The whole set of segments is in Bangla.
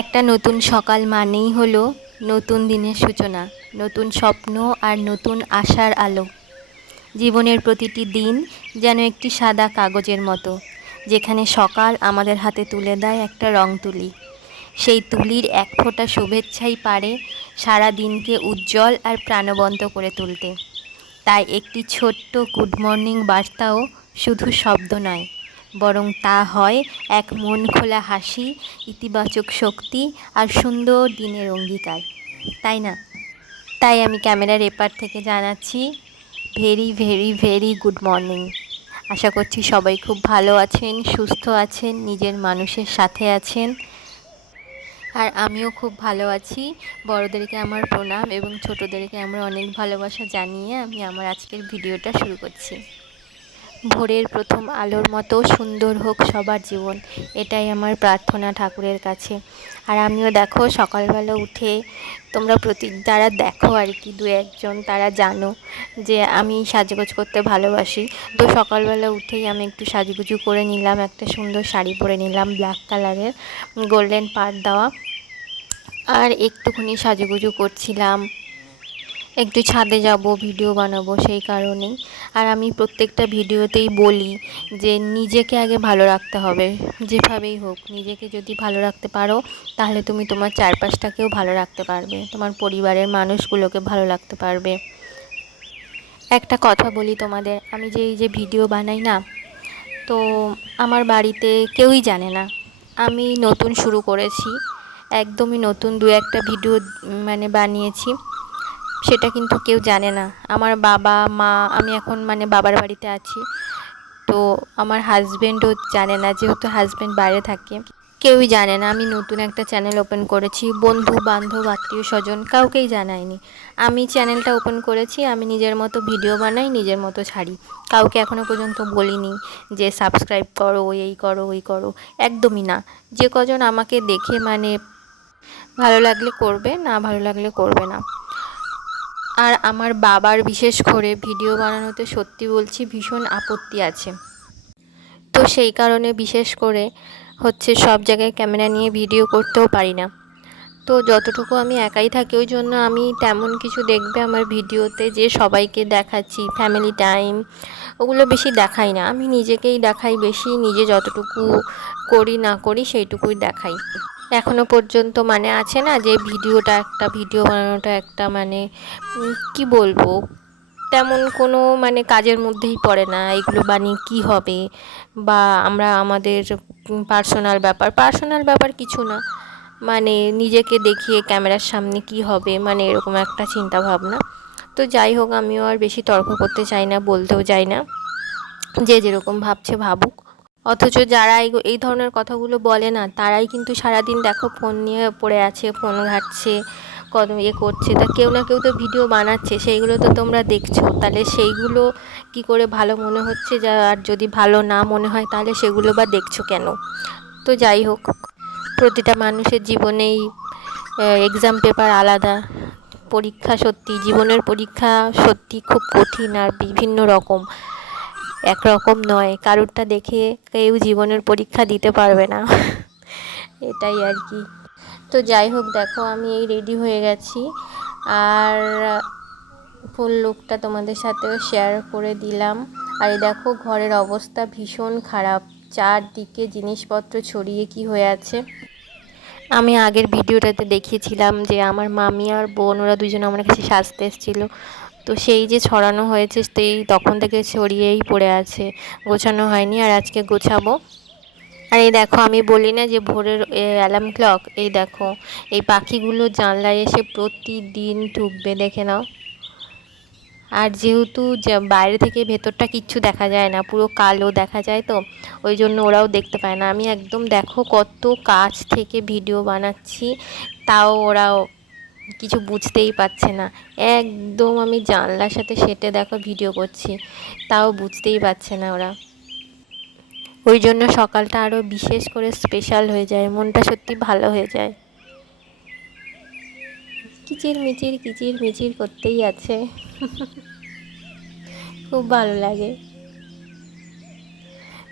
একটা নতুন সকাল মানেই হলো নতুন দিনের সূচনা, নতুন স্বপ্ন আর নতুন আশার আলো। জীবনের প্রতিটি দিন যেন একটি সাদা কাগজের মতো, যেখানে সকাল আমাদের হাতে তুলে দেয় একটা রং তুলি। সেই তুলির এক ফোঁটা শুভেচ্ছাই পারে সারা দিনকে উজ্জ্বল আর প্রাণবন্ত করে তুলতে। তাই একটি ছোট্ট গুড মর্নিং বার্তাও শুধু শব্দ নয়, বরং তা হয় এক মন খোলা হাসি, ইতিবাচক শক্তি আর সুন্দর দিনের অঙ্গীকার, তাই না? তাই আমি ক্যামেরার এপার থেকে জানাচ্ছি very very very good morning. আশা করছি সবাই খুব ভালো আছেন, সুস্থ আছেন, নিজের মানুষের সাথে আছেন। আর আমিও খুব ভালো আছি। বড়োদেরকে আমার প্রণাম এবং ছোটোদেরকে আমার অনেক ভালোবাসা জানিয়ে আমি আমার আজকের ভিডিওটা শুরু করছি। ভোরের প্রথম আলোর মতো সুন্দর হোক সবার জীবন, এটাই আমার প্রার্থনা ঠাকুরের কাছে। আর আমিও দেখো সকালবেলা উঠে, তোমরা যারা দেখো আর কি দু একজন, তারা জানো যে আমি সাজগোজ করতে ভালোবাসি। তো সকালবেলা উঠেই আমি একটু সাজুগুজু করে নিলাম, একটা সুন্দর শাড়ি পরে নিলাম ব্ল্যাক কালারের, গোল্ডেন পাড় দেওয়া। আর একটুখানি সাজুগুজু করছিলাম, একটু ছাদে যাব, ভিডিও বানাবো সেই কারণেই। আর আমি প্রত্যেকটা ভিডিওতেই বলি যে নিজেকে আগে ভালো রাখতে হবে, যেভাবেই হোক। নিজেকে যদি ভালো রাখতে পারো তাহলে তুমি তোমার চারপাশটাকেও ভালো রাখতে পারবে, তোমার পরিবারের মানুষগুলোকে ভালো রাখতে পারবে। একটা কথা বলি তোমাদের, আমি যে এই যে ভিডিও বানাই না, তো আমার বাড়িতে কেউই জানে না আমি নতুন শুরু করেছি, একদমই নতুন দু একটা ভিডিও বানিয়েছি, সেটা কিন্তু কেউ জানে না। আমার বাবা মা, আমি এখন বাবার বাড়িতে আছি, তো আমার হাজব্যান্ডও জানে না, যেহেতু হাজব্যান্ড বাইরে থাকে। কেউই জানে না আমি নতুন একটা চ্যানেল ওপেন করেছি, বন্ধু বান্ধব আত্মীয় স্বজন কাউকেই জানাইনি। আমি চ্যানেলটা ওপেন করেছি, আমি নিজের মতো ভিডিও বানাই, নিজের মতো ছাড়ি। কাউকে এখনও পর্যন্ত বলিনি যে সাবস্ক্রাইব করো, এই করো ওই করো, একদমই না। যে কজন আমাকে দেখে ভালো লাগলে করবে, না ভালো লাগলে করবে না। আর আমার বাবার বিশেষ করে ভিডিও বানানোতে সত্যি বলছি ভীষণ আপত্তি আছে। তো সেই কারণে বিশেষ করে সব জায়গায় ক্যামেরা নিয়ে ভিডিও করতেও পারি না। তো যতটুকু আমি একাই থাকি, ওই জন্য আমি তেমন কিছু দেখবে আমার ভিডিওতে যে সবাইকে দেখাচ্ছি ফ্যামিলি টাইম, ওগুলো বেশি দেখাই না। আমি নিজেকেই দেখাই বেশি, নিজে যতটুকু করি না করি সেইটুকুই দেখাই। এখনও পর্যন্ত আছে না যে ভিডিও বানানোটা একটা কি বলবো, তেমন কোনো কাজের মধ্যেই পড়ে না। এগুলো বানিয়ে কী হবে, বা আমরা আমাদের পার্সোনাল ব্যাপার কিছু না, নিজেকে দেখিয়ে ক্যামেরার সামনে কি হবে, এরকম একটা চিন্তা ভাবনা। তো যাই হোক, আমিও আর বেশি তর্ক করতে চাই না, বলতেও চাই না, যে যেরকম ভাবছে ভাবুক। অথচ যারা এই ধরনের কথাগুলো বলে না, তারাই কিন্তু সারাদিন দেখো ফোন নিয়ে পড়ে আছে, ফোন ঘাঁটছে, কত করছে। তা কেউ না কেউ তো ভিডিও বানাচ্ছে, সেইগুলো তো তোমরা দেখছো, তাহলে সেইগুলো কি করে ভালো মনে হচ্ছে, আর যদি ভালো না মনে হয় তাহলে সেগুলো বা দেখছো কেন? তো যাই হোক, প্রতিটা মানুষের জীবনেই এক্সাম পেপার আলাদা, পরীক্ষা সত্যি, জীবনের পরীক্ষা সত্যি খুব কঠিন আর বিভিন্ন রকম, একরকম নয়। কারুরটা দেখে কেউ জীবনের পরীক্ষা দিতে পারবে না এটাই আর কি। তো যাই হোক, দেখো আমি এই রেডি হয়ে গেছি, আর ফুল লুকটা তোমাদের সাথেও শেয়ার করে দিলাম। আর এই দেখো ঘরের অবস্থা ভীষণ খারাপ, চারদিকে জিনিসপত্র ছড়িয়ে কি হয়ে আছে। আমি আগের ভিডিওটাতে দেখিয়েছিলাম যে আমার মামি আর বোন, ওরা দুজন আমার কাছে সাজতে এসেছিলো, তো সেই যে ছড়ানো হয়েছে সেই তখন থেকে ছড়িয়েই পড়ে আছে, গোছানো হয়নি, আর আজকে গোছাবো। আর এই দেখো, আমি বলি না যে ভোরের অ্যালার্ম ক্লক, এই দেখো এই পাখিগুলো জানলায় এসে প্রতিদিন ঢুকবে, দেখে নাও। আর যেহেতু বাইরে থেকে ভেতরটা কিচ্ছু দেখা যায় না, পুরো কালো দেখা যায়, তো ওই জন্য ওরাও দেখতে পায় না। আমি একদম দেখো কত কাছ থেকে ভিডিও বানাচ্ছি, তাও ওরাও কিছু বুঝতেই পারছে না। একদম আমি জানলার সাথে সেটে দেখো ভিডিও করছি, তাও বুঝতেই পারছে না ওরা। ওই জন্য সকালটা আরও বিশেষ করে স্পেশাল হয়ে যায়, মনটা সত্যি ভালো হয়ে যায়। কিচির মিচির করতেই আছে খুব ভালো লাগে।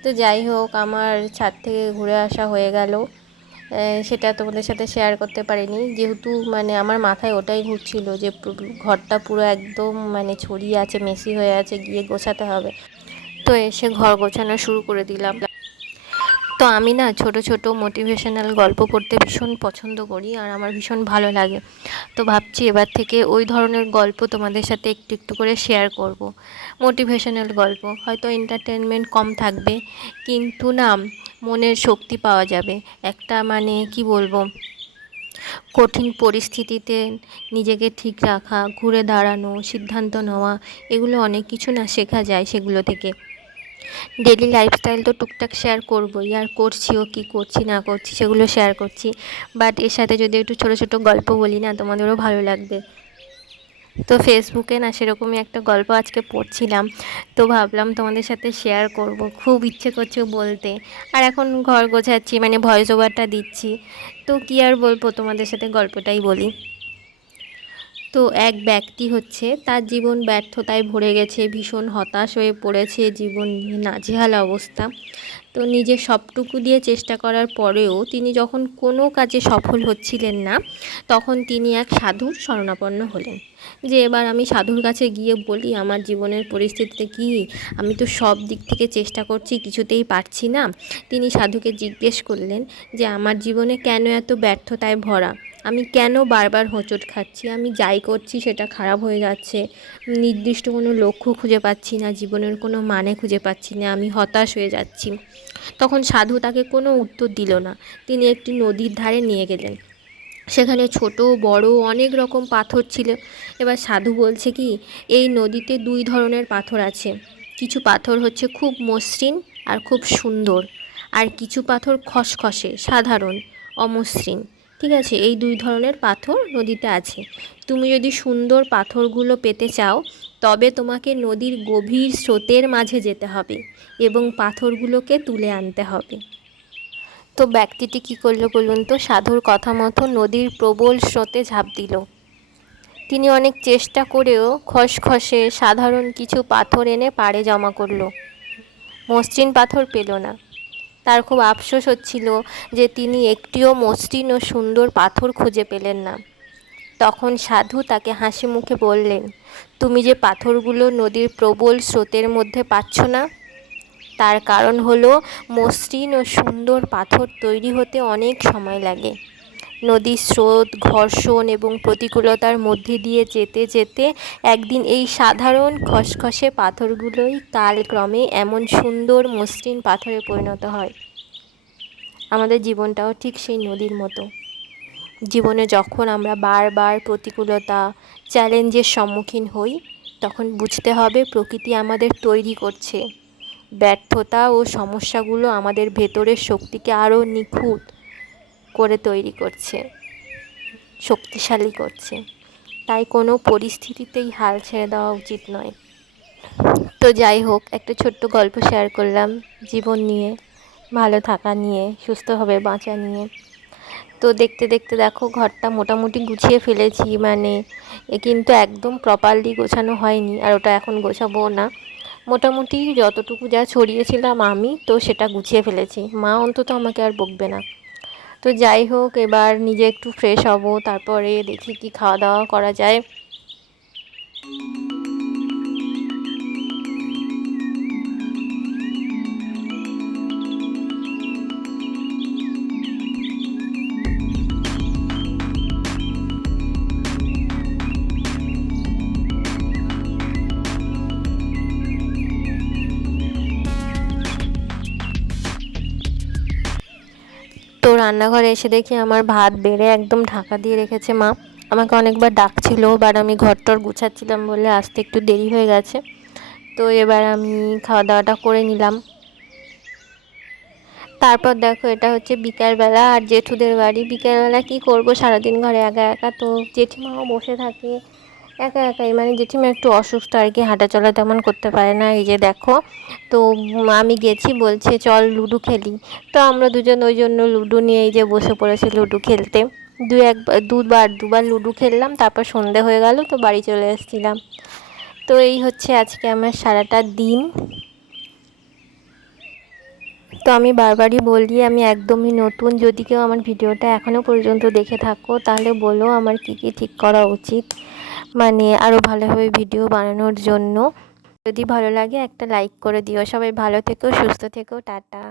তো যাই হোক, আমার ছাদ থেকে ঘুরে আসা হয়ে গেল, সেটা তোমাদের সাথে শেয়ার করতে পারিনি, যেহেতু মানে আমার মাথায় ওটাই ঘুরছিল যে ঘরটা পুরো একদম মানে ছড়িয়ে আছে, মেসি হয়ে আছে, গিয়ে গোছাতে হবে। তো এসে ঘর গোছানো শুরু করে দিলাম। তো আমি না ছোট ছোট মোটিভেশনাল গল্প পড়তে ভীষণ পছন্দ করি, আর আমার ভীষণ ভালো লাগে। তো ভাবছি এবার থেকে ওই ধরনের গল্প তোমাদের সাথে একটু একটু করে শেয়ার করব। মোটিভেশনাল গল্প, হয়তো এন্টারটেনমেন্ট কম থাকবে, কিন্তু না মনের শক্তি পাওয়া যাবে। একটা মানে কি বলবো, কঠিন পরিস্থিতিতে নিজেকে ঠিক রাখা, ঘুরে দাঁড়ানো, সিদ্ধান্ত নেওয়া, এগুলো অনেক কিছু না শেখা যায় সেগুলো থেকে। ডেলি লাইফস্টাইল তো টুকটাক শেয়ার করবোই, আর করছিও, কি করছি না করছি সেগুলো শেয়ার করছি। বাট এর সাথে যদি একটু ছোটো ছোটো গল্প বলি না, তোমাদেরও ভালো লাগবে। তো ফেসবুকে না সেরকমই একটা গল্প আজকে পড়ছিলাম, তো ভাবলাম তোমাদের সাথে শেয়ার করব, খুব ইচ্ছে করছে বলতে। আর এখন ঘর গোছাচ্ছি, মানে ভয়েস ওভারটা দিচ্ছি, তো কী আর বলবো, তোমাদের সাথে গল্পটাই বলি। তো এক ব্যক্তি হচ্ছে, তার জীবন ব্যর্থতায় ভরে গেছে, ভীষণ হতাশ হয়ে পড়েছে, জীবন নিয়ে নাজেহাল অবস্থা। তো নিজের সবটুকু দিয়ে চেষ্টা করার পরেও তিনি যখন কোনো কাজে সফল হচ্ছিলেন না, তখন তিনি এক সাধুর শরণাপন্ন হলেন, যে এবার আমি সাধুর কাছে গিয়ে বলি আমার জীবনের পরিস্থিতিতে কী, আমি তো সব দিক থেকে চেষ্টা করছি, কিছুতেই পারছি না। তিনি সাধুকে জিজ্ঞেস করলেন যে আমার জীবনে কেন এত ব্যর্থতায় ভরা, আমি কেন বারবার হোঁচট খাচ্ছি, আমি যাই করছি সেটা খারাপ হয়ে যাচ্ছে, নির্দিষ্ট কোনো লক্ষ্য খুঁজে পাচ্ছি না, জীবনের কোনো মানে খুঁজে পাচ্ছি না, আমি হতাশ হয়ে যাচ্ছি। তখন সাধু তাকে কোনো উত্তর দিল না, তিনি একটি নদীর ধারে নিয়ে গেলেন। সেখানে ছোট বড় অনেক রকম পাথর ছিল। এবার সাধু বলছে কি, এই নদীতে দুই ধরনের পাথর আছে, কিছু পাথর হচ্ছে খুব মসৃণ আর খুব সুন্দর, আর কিছু পাথর খসখসে সাধারণ অমসৃণ। ঠিক আছে, এই দুই ধরনের পাথর নদীতে আছে। তুমি যদি সুন্দর পাথরগুলো পেতে চাও, তবে তোমাকে নদীর গভীর স্রোতের মাঝে যেতে হবে এবং পাথরগুলোকে তুলে আনতে হবে। তো ব্যক্তিটি কী করলো বলুন তো, সাধুর কথা মতো নদীর প্রবল স্রোতে ঝাঁপ দিল। তিনি অনেক চেষ্টা করেও খসখসে সাধারণ কিছু পাথর এনে পাড়ে জমা করলো, মসৃণ পাথর পেল না। তার খুব আফসোস হচ্ছিল যে তিনি একটিও মসৃণ ও সুন্দর পাথর খুঁজে পেলেন না। তখন সাধু তাকে হাসি মুখে বললেন, তুমি যে পাথরগুলো নদীর প্রবল স্রোতের মধ্যে পাচ্ছ না, তার কারণ হলো মসৃণ ও সুন্দর পাথর তৈরি হতে অনেক সময় লাগে। নদীর স্রোত, ঘর্ষণ এবং প্রতিকূলতার মধ্যে দিয়ে যেতে যেতে একদিন এই সাধারণ খসখসে পাথরগুলোই কালক্রমে এমন সুন্দর মসৃণ পাথরে পরিণত হয়। আমাদের জীবনটাও ঠিক সেই নদীর মতো। জীবনে যখন আমরা বারবার প্রতিকূলতা, চ্যালেঞ্জের সম্মুখীন হই, তখন বুঝতে হবে প্রকৃতি আমাদের তৈরি করছে। ব্যর্থতা ও সমস্যাগুলো আমাদের ভেতরের শক্তিকে আরও নিখুঁত করে তৈরি করছে, শক্তিশালী করছে। তাই কোনো পরিস্থিতিতেই হাল ছেড়ে দেওয়া উচিত নয়। তো যাই হোক, একটা ছোট্ট গল্প শেয়ার করলাম জীবন নিয়ে, ভালো থাকা নিয়ে, সুস্থভাবে বাঁচা নিয়ে। তো দেখতে দেখতে দেখো ঘরটা মোটামুটি গুছিয়ে ফেলেছি, মানে কিন্তু একদম প্রপারলি গোছানো হয়নি, আর ওটা এখন গোছাবো না। মোটামুটি যতটুকু যা ছড়িয়েছিলাম আমি, তো সেটা গুছিয়ে ফেলেছি, মা অন্তত আমাকে আর বকবে না। তো যাই হোক, এবার নিজে একটু ফ্রেশ হব, তারপরে দেখি কি খাওয়া দাওয়া করা যায়। তো রান্নাঘরে এসে দেখি আমার ভাত বেড়ে একদম ঢাকা দিয়ে রেখেছে মা। আমাকে অনেকবার ডাকছিল, বাট আমি ঘরটর গুছাচ্ছিলাম বলে আসতে একটু দেরি হয়ে গেছে। তো এবার আমি খাওয়া দাওয়াটা করে নিলাম। তারপর দেখো, এটা হচ্ছে বিকালবেলা, আর জেঠুদের বাড়ি। বিকালবেলা কি করব, সারাদিন ঘরে একা একা, তো জেঠিমাও বসে থাকে একা একাই, মানে জেঠিমা একটু অসুস্থ আর কি, হাঁটাচলা তেমন করতে পারে না। এই যে দেখো, তো আমি গেছি, বলছে চল লুডো খেলি। তো আমরা দুজন ওই জন্য লুডো নিয়ে এই যে বসে পড়েছি লুডো খেলতে। দুবার লুডো খেললাম, তারপর সন্ধে হয়ে গেল, তো বাড়ি চলে এসেছিলাম। তো এই হচ্ছে আজকে আমার সারাটা দিন। তো আমি বারবারই বলি আমি একদমই নতুন। যদি কেউ আমার ভিডিওটা এখনও পর্যন্ত দেখে থাকো তাহলে বলো আমার কি কি ঠিক করা উচিত, মানে আরও ভালোভাবে ভিডিও বানানোর জন্য। যদি ভালো লাগে একটা লাইক করে দিও। সবাই ভালো থেকো, সুস্থ থেকো, টাটা।